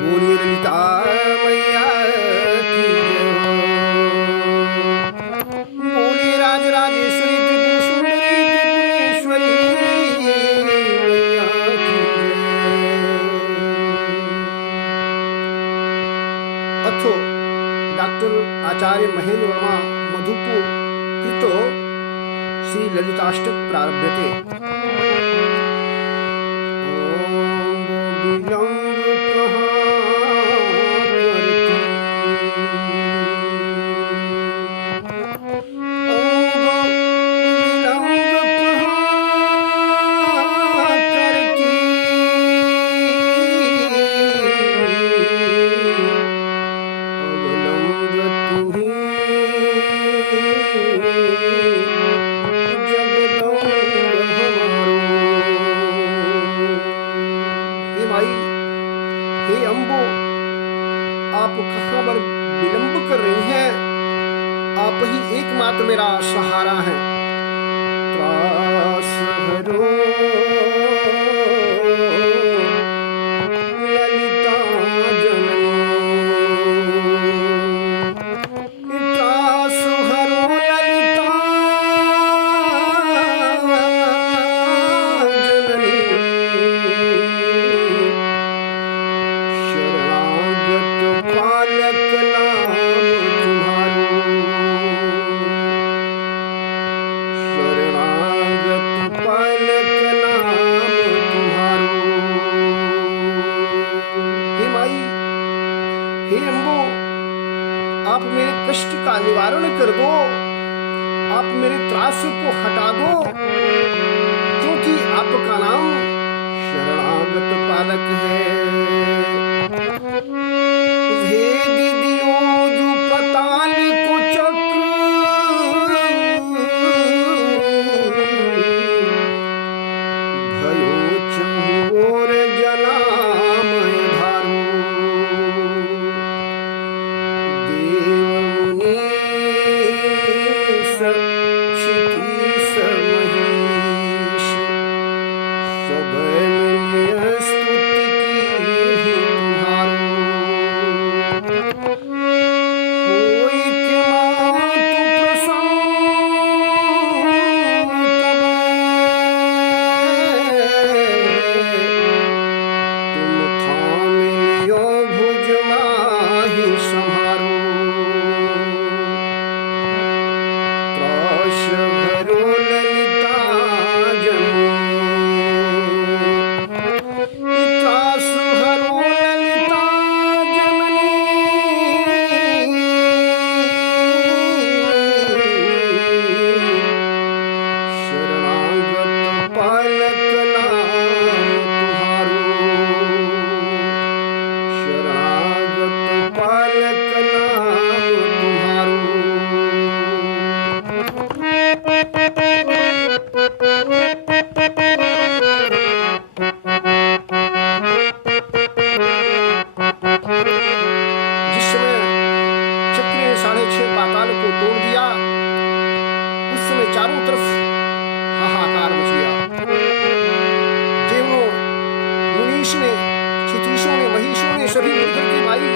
बोलिए ललिता मैया की जय हो। बोलिए राजराजेश्वरी त्रिपुर सुंदरी त्रिपुरेश्वरी मैया की जय। अथो डॉक्टर आचार्य महेंद्र वर्मा मधुपुर कृतो श्री ललिताष्टक प्रारभ्यते। हे अम्बो, आप कहाँ पर विलंब कर रही हैं? आप ही एकमात्र मेरा सहारा है। त्रास हरो ललिता जननी, त्रास हरो ललिता जननी, पालक नाम तुम्हारो, शरणागत पालक नाम तुम्हारो। हे माई, हे अम्बो, आप मेरे कष्ट का निवारण कर दो, आप मेरे त्रास को हटा दो, क्योंकि आपका नाम शरणागत पालक है। पताल को चक्र भयो चहुर जलामय धारो, देव मुनीश क्षितीश महेश, सब में स्तुति की तुम्हारो। चारों तरफ हाहाकार मच गया। देवों, मुनीष ने, क्षितीशों ने, महिषों ने सभी मिलकर के भाई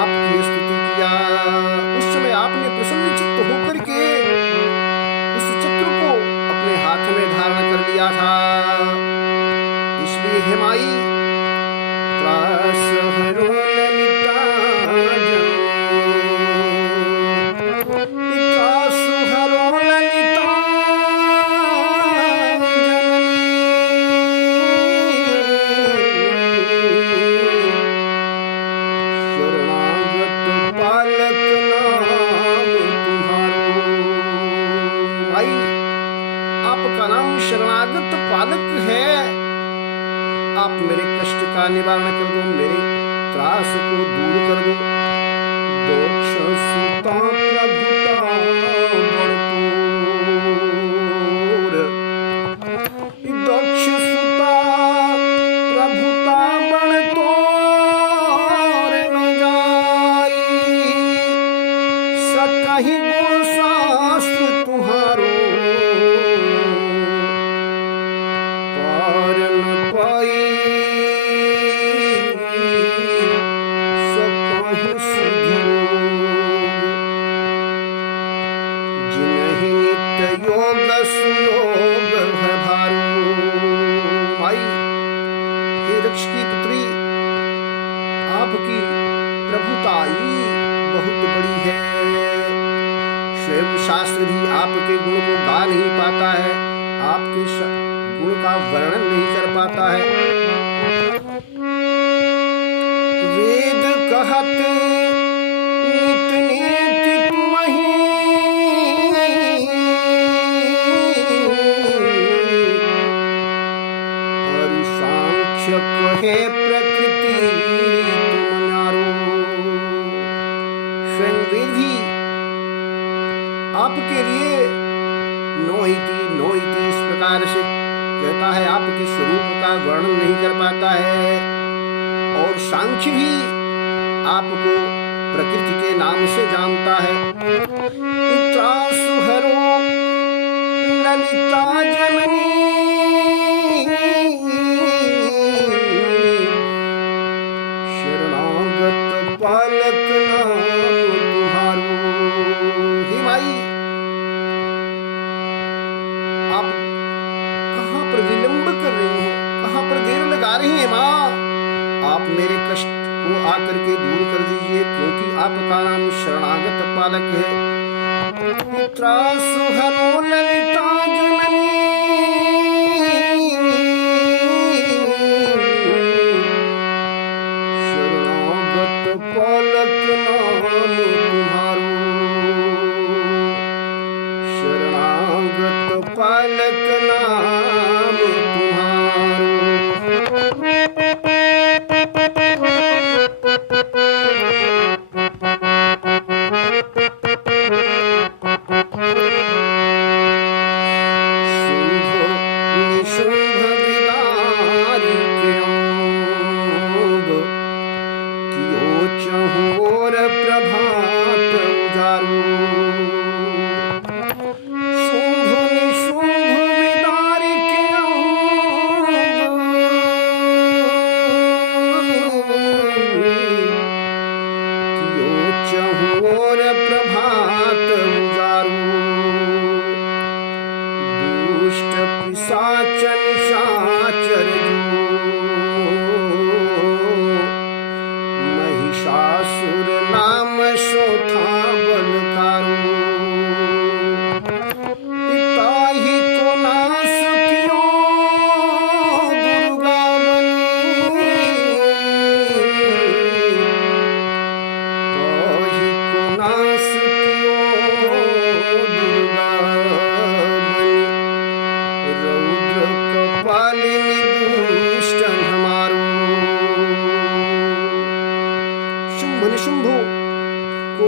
आपकी स्तुति किया। उस समय आपने प्रसन्न चित्त होकर के उस चक्र को अपने हाथ में धारण कर लिया था। इसलिए हे माई, त्रास हरो ललिता जननी, त्रास हरो ललिता जननी, शरणागत पालक नाम तुम्हारो। भाई, आपका नाम शरणागत पालक है। आप मेरे कष्ट का निवारण कर दो, मेरे त्रास को दूर कर दो। दोक्ष सुता प्रभुता बड़तोर, दक्ष सुता प्रभुता बड़तोर न जाई, सकहि गुण शास्त्र तुम्हारो, पार न पाई। हे दक्ष की पुत्री, आपकी प्रभुताई बहुत बड़ी है। स्वयं शास्त्र भी आपके गुण को गा नहीं पाता है, आपके गुण का वर्णन नहीं कर पाता है। वेद कहत नित नीति तुम्हि, और सांख्य कहे प्रकृति तुम न्यारो। स्वयं वेद भी आपके लिए नोइति इस प्रकार से कहता है, आपके स्वरूप का वर्णन नहीं कर पाता है। और सांख्य भी आपको प्रकृति के नाम से जानता है। पित्रासुहरो ललिता जननी, शरणागत पालक नाम तुम्हारो। हे माई, आप कहां पर विलंब कर रही हैं, कहां पर देर लगा रही हैं माँ? आप मेरे कष्ट को आकर के दूर कर दीजिए, क्योंकि आपका नाम शरणागत पालक है। पित्रासुहरो ललिता जननी, शरणागत पालक नाम तुम्हारो, शरणागत पालक नाम तुम्हारो।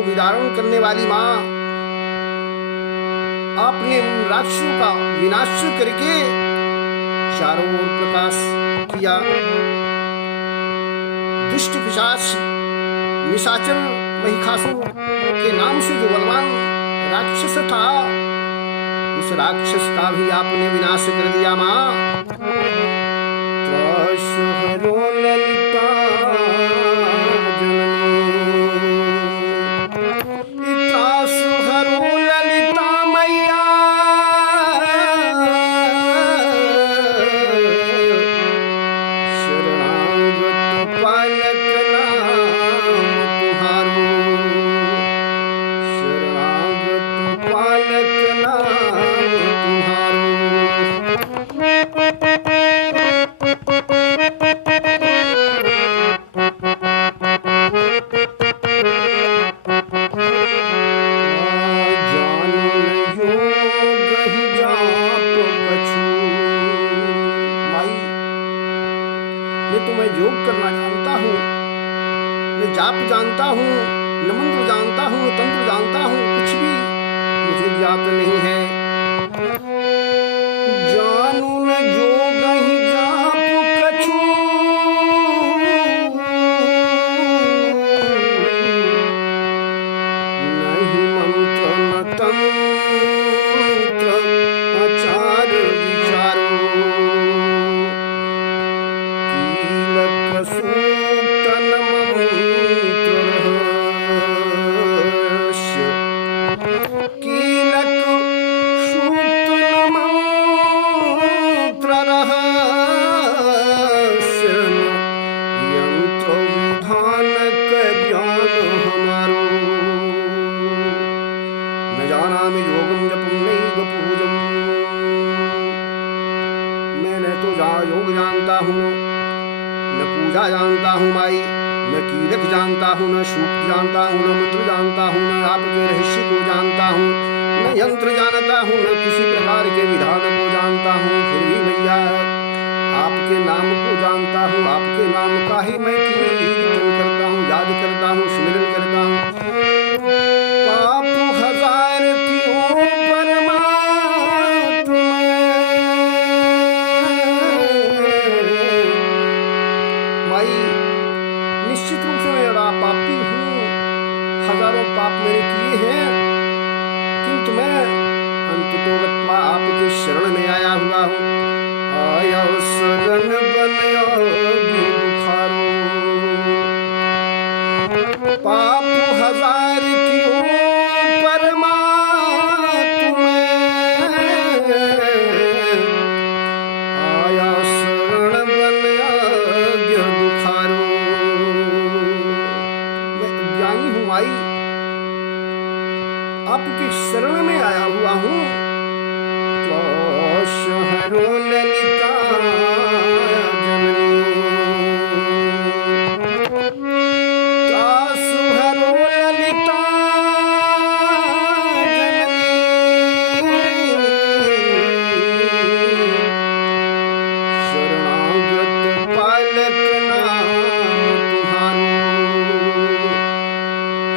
विदारण करने वाली माँ, आपने उन राक्षसों का विनाश करके चारों ओर प्रकाश किया। दुष्ट पिशाच निशाचर महिषासुर के नाम से जो बलवान राक्षस था, उस राक्षस का भी आपने विनाश कर दिया माँ। त्रासुहरो ललिता जाप जानता हूँ, न मंत्र जानता हूँ, न तंत्र जानता हूँ, कुछ भी मुझे ज्ञात नहीं है। जानू न जोगहि जाप कछु, नहीं मंत्र न तंत्र आचार विचारो। कीलक सूक्त न मंत्र रहस्य न पूजा जानता हूँ माई, न कीरक जानता हूँ, न सूक्त जानता हूँ, न मंत्र जानता हूँ, न आपके रहस्य को जानता हूँ, न यंत्र जानता हूँ, न किसी प्रकार के विधान को जानता हूँ। फिर भी मैया आपके नाम को जानता हूँ, आपके नाम का ही मैं कीर्तन करता हूँ, याद करता हूँ, स्मरण करता हूँ। पाप हजार क्यों परमात्मा, माई निश्चित रूप से मैं बड़ा पापी हूँ, हजारों पाप मैंने किए हैं, किंतु मैं अंततोगत्वा आपके शरण में आया हुआ हूँ। आया सगन बनयो बुखारो, पाप हजार क्यों परमात्मा, आया शरण बनयो बुखारो। मैं अज्ञानी हूँ माई, आपके शरण में आया हुआ हूँ। शहरो ललिता जननी, सुहरो ललिता जननी, शरणागत पालक नाम तुम्हारो,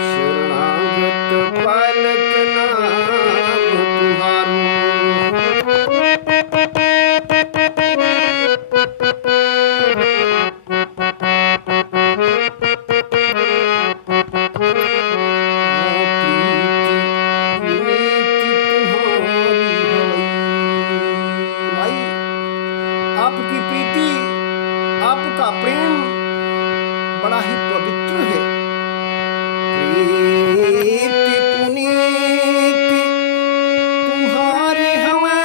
शरणागत पालक नाम तुम्हारो। आपकी प्रीति, आपका प्रेम बड़ा ही पवित्र है। प्रीति पुनीति तुम्हारे हमें,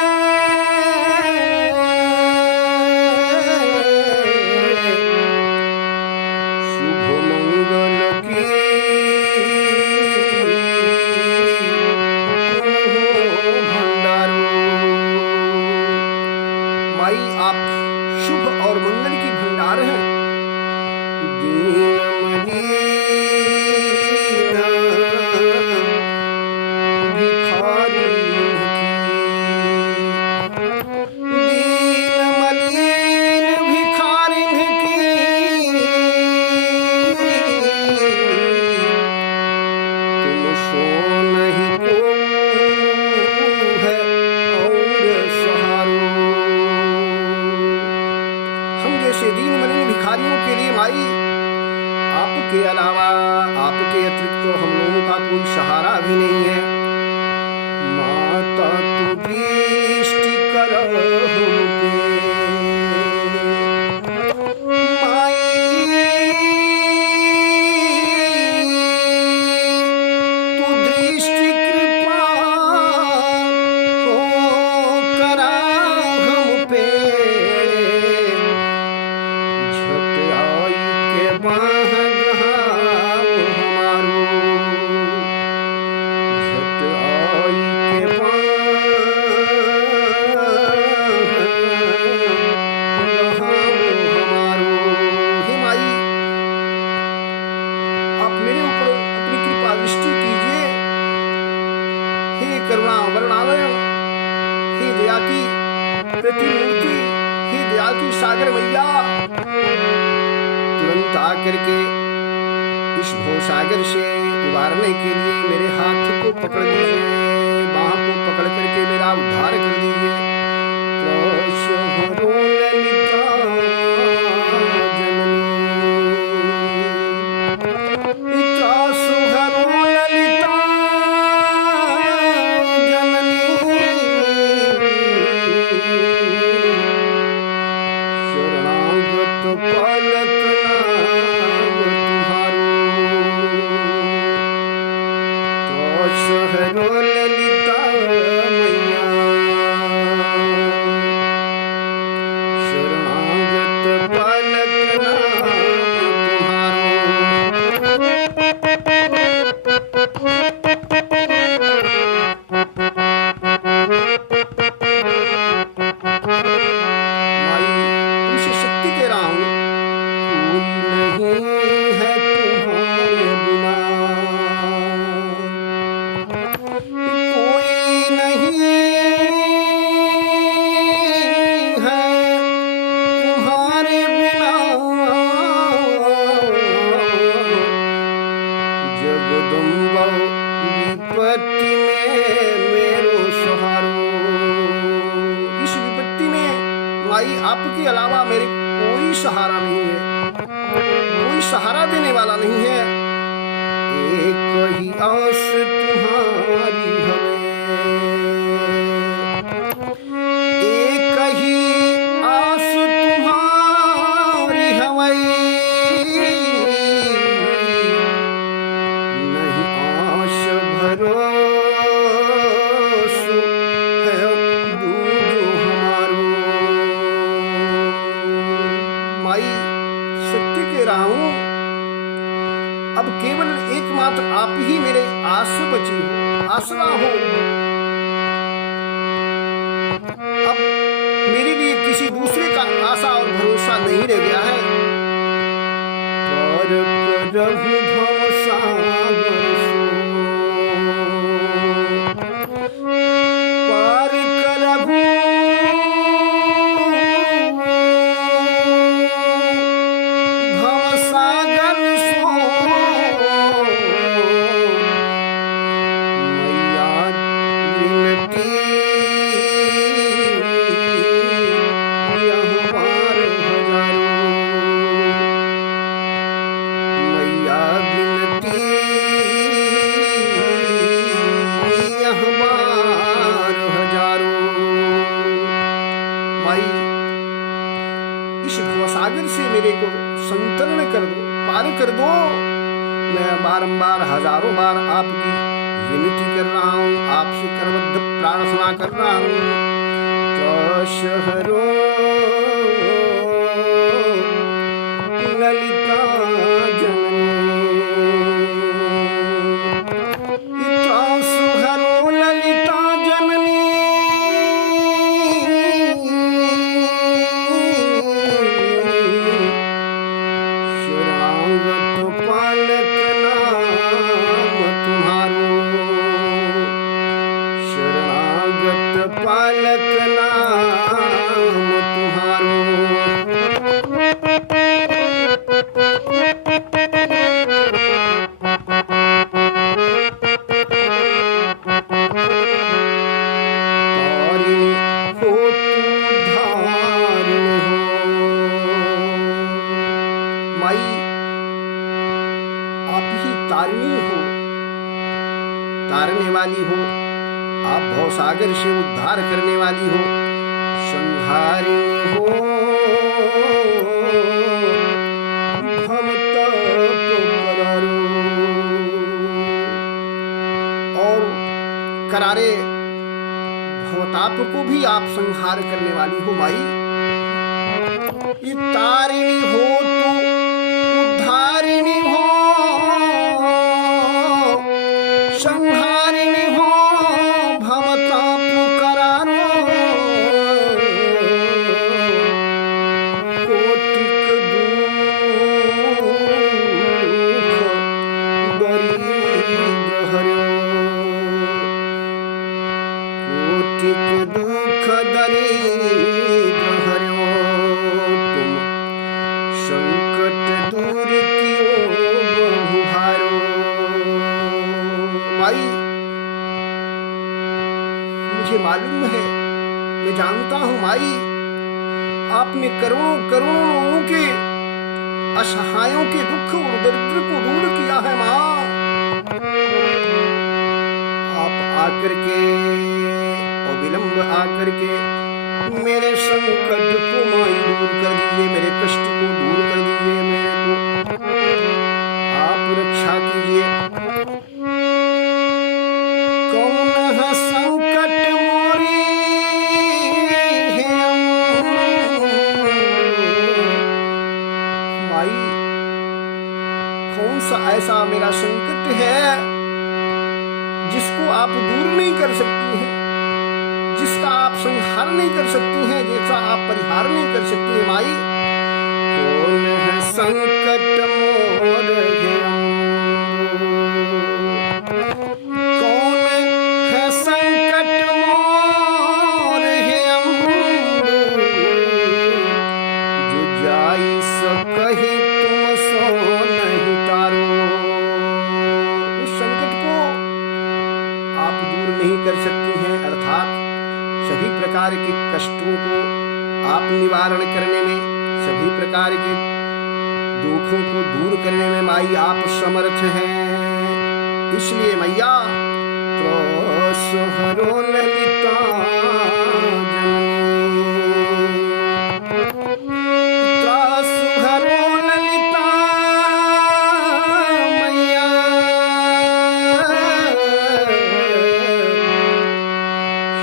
शुभ मंगल की भंडारो। माई आप शुभ और मंगल की भंडार हैं। दीन मलिन भिखारी की, दीन मलिन भिखारी की, तुम सो नहीं को है और सहारो। हम जैसे दीन मलिन भिखारियों के लिए माई आपके अलावा, आपके अतिरिक्त तो हम लोगों का कोई सहारा भी नहीं है। माता तू दृष्टि कर हम पे, माई तू दृष्टि कृपा को करा हम पे। झट आई के बाह गहाओ हमारो, झट आई के बाह गहाओ हमारो। हे माई आप मेरे ऊपर अपनी कृपा दृष्टि कीजिए। हे करुणा वर्णालय, हे दया की प्रतिमूर्ति, हे दया की सागर मैया, तुरंत आकर के इस भवसागर से उबारने के लिए मेरे हाथ को पकड़ लीजिए, बाह को पकड़ करके मेरा उद्धार कर दीजिए। शहरो ललिता जननी, पिता सुहरो ललिता जननी, शरणागत पालक नाम तुम्हारो। शहरो ललिता मैया, शरण सत्य कह रहा हूं, अब केवल एकमात्र आप ही मेरे आस बचे हो, आसरा हो। अब मेरे लिए किसी दूसरे का आशा और भरोसा नहीं रह गया है। पर करहु भव सागर सो, पार करहु भव सागर सो, मैया विनती यह बार हजारों, मैया विनती यह बार हजारों। माई, इस भवसागर से मेरे को संतरण कर दो, पार कर दो। मैं बारंबार हजारों बार आपकी विनती कर रहा हूँ, आपसे करबद्ध प्रार्थना कर रहा हूँ। शहरो ललिता जननी, इत्रा सुहरो ललिता जननी, शरणागत पालक नाम तुम्हारो, शरणागत पालक नाम तुम्हारो। तारिणी हो तू धारिणी हो, माई आप ही तारिणी हो, तारने वाली हो। आप भवसागर से उद्धार करने वाली हो, संहारिणी हो। भवताप करारो, और करारे भवताप को भी आप संहार करने वाली हो। माई, ये तारिणी हो तू, उद्धारिणी हो, संहारिणी हो, भवताप करारो। कोटिक दुख दरिद्र हर्यो, कोटिक दुख दरिद्र हर्यो, तुम संकट दूर कियो बहु हारो। माई, मुझे मालूम है, मैं जानता हूं माई, आपने करोड़ों करोड़ों लोगों के, असहायों के दुख और दरिद्र को दूर किया है। माँ, आप आकर के अविलंब आकर के मेरे संकट को माई दूर कर दीजिए, मेरे कष्ट को दूर कर दीजिए, मेरे को आप रक्षा कीजिए। कौन है संकट मोरी है माई, कौन सा ऐसा मेरा संकट है जिसको आप दूर नहीं कर सकती हैं, जिसका आप संहार नहीं कर सकती हैं, जिसका आप परिहार नहीं कर सकती हैं। माई, कौन है संकट मोर है, कौन है संकट मोर है, जो जाई सकहि तुम सो नहीं तारो। उस संकट को आप दूर नहीं कर सकती हैं, अर्थात सभी प्रकार के कष्टों को आप निवारण करने में, सभी प्रकार के दुखों को दूर करने में माई आप समर्थ हैं। इसलिए मैया, त्रसहरो ललिता जननी, त्रसहरो ललिता मैया,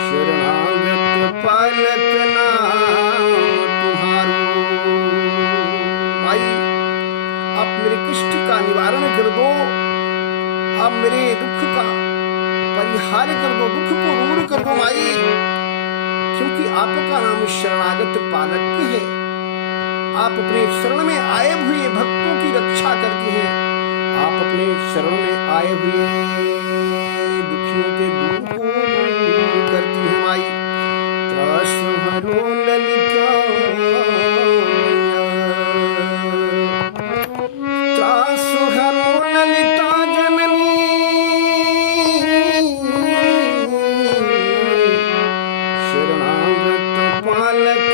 शरणागत पालक नाम तुम्हारो। माई, आप मेरे कष्ट का निवारण कर दो, आप मेरे दुख का परिहार कर दो, दुख को दूर कर दो माई, क्योंकि आपका नाम शरणागत पालक है। आप अपने शरण में आए हुए भक्तों की रक्षा करती हैं, आप अपने शरण में आए हुए दुखियों के दुख को दूर करती हैं माई। त्रास हरो ललिता, त्रास हरो ललिता जननी, शरणागत पालक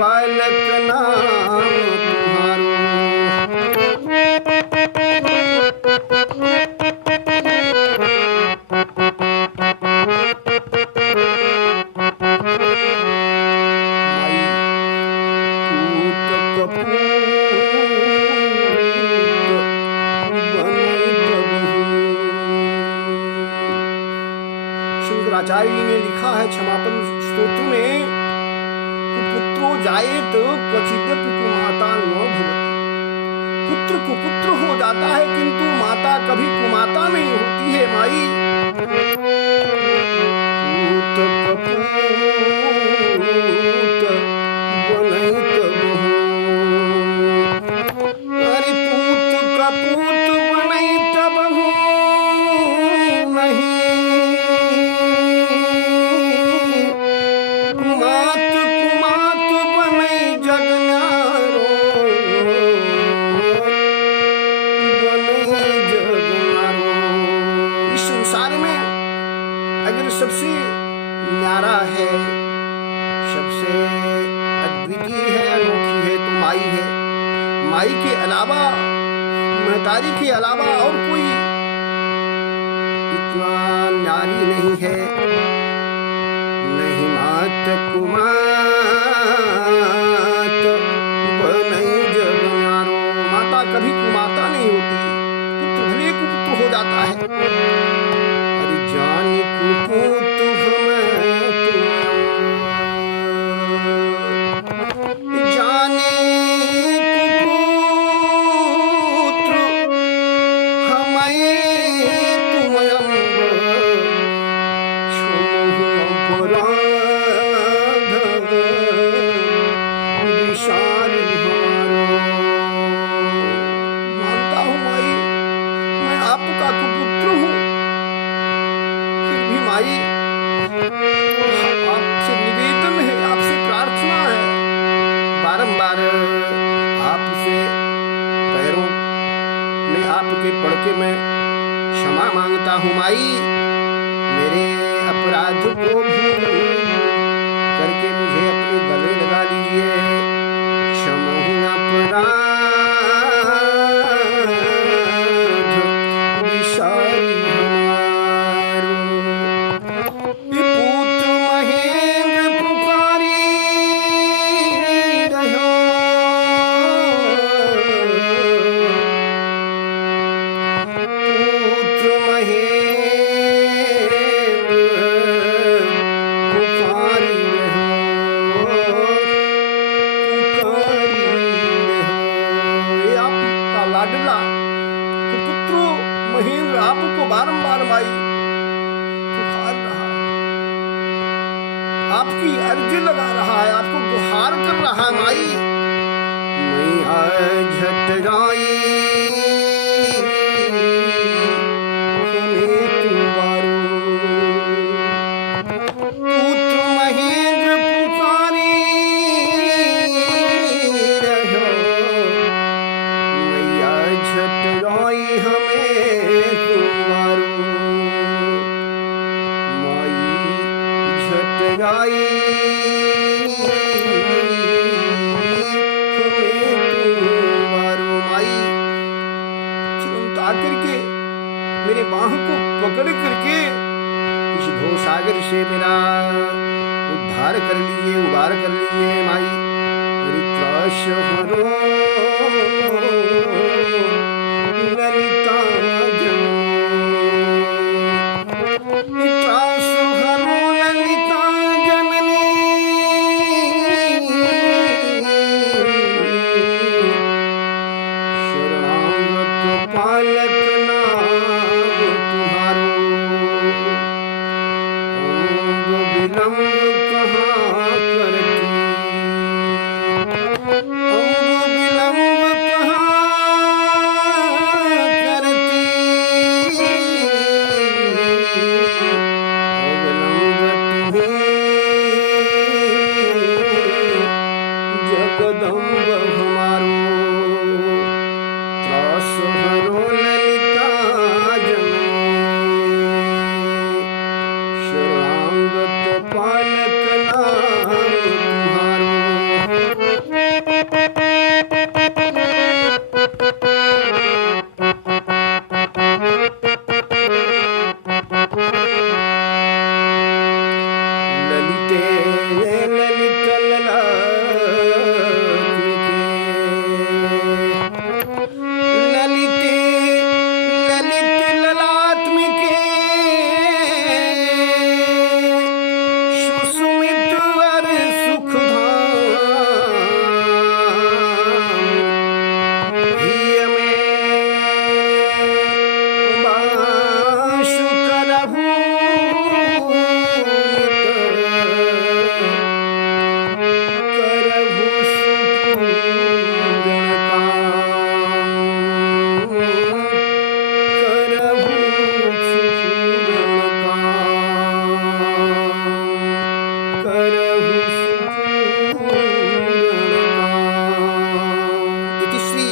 पालक नाम तुम्हारो। माई पूत कपूत बनत बहू। शंकराचार्य ने लिखा है क्षमापन स्तोत्र में, पुत्रो जायेत क्वचिदपि कुमाता न भवति। पुत्र कुपुत्र हो जाता है किंतु माता कभी कुमाता नहीं होती है माई। पूत कपूत बनैत बहू, अरे पूत कपूत बनैत बहू नहीं, सबसे न्यारा है, सबसे अद्वितीय है, अनोखी है तो माई है। माई के अलावा, महतारी के अलावा और कोई इतना न्यारी नहीं है। नहीं मात कुमात बनई जग न्यारो। माता कभी कुमाता नहीं होती, पुत्र भले कुपुत्र हो जाता है। जानी कुपुत हमें जानी कुपुत्र हमें तुम अपराध विशाली हमारो। मानता हूँ माई, मैं आपका कुपुत्र हूँ, माई आपसे निवेदन है, आपसे प्रार्थना है, बारंबार आपसे पैरों में आपके पड़ के मैं क्षमा मांगता हूँ माई। मेरे अपराध को भूल करके मुझे अपने गले लगा लीजिए। क्षमा अपराध विशाली लाडला कुपुत्रो महेंद्र आपको बारंबार माई पुकार रहा है, आपकी अर्जी लगा रहा है, आपको गुहार कर रहा है माई। मैया झट जाई आकर के मेरे बाह को पकड़ करके इस भवसागर से मेरा उद्धार कर लीजिए, उबार कर लीजिए माई। मेरी त्रास हरो ललिता जननी, त्रास हरो ललिता जननी, जगदम्ब हमारो त्रास हरो ललिता जननी शरणागत पालक नाम तुम्हारो। ललिते ललित ललिते ललित ललात्मिके सुसुमित वर सुखधाम हिय में वास करहु करहु सुपूर्ण काम करहु सुपूर्ण काम करहु सुपूर्ण काम। इति श्री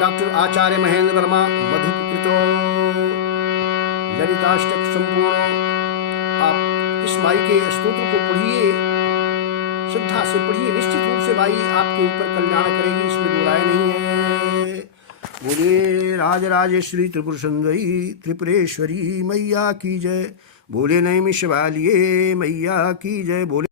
डॉक्टर आचार्य महेंद्र वर्मा मधुकृतो ललिताष्टक संपूर्ण। आप इस माई के स्तोत्र को पढ़िए, श्रद्धा से पढ़िए, निश्चित रूप से माई आपके ऊपर कल्याण करेगी, इसमें दो राय नहीं है। बोले राजराजेश्वरी त्रिपुर सुंदरी त्रिपुरेश्वरी मैया की जय। बोले नैमिष वालिये मैया की जय। बोले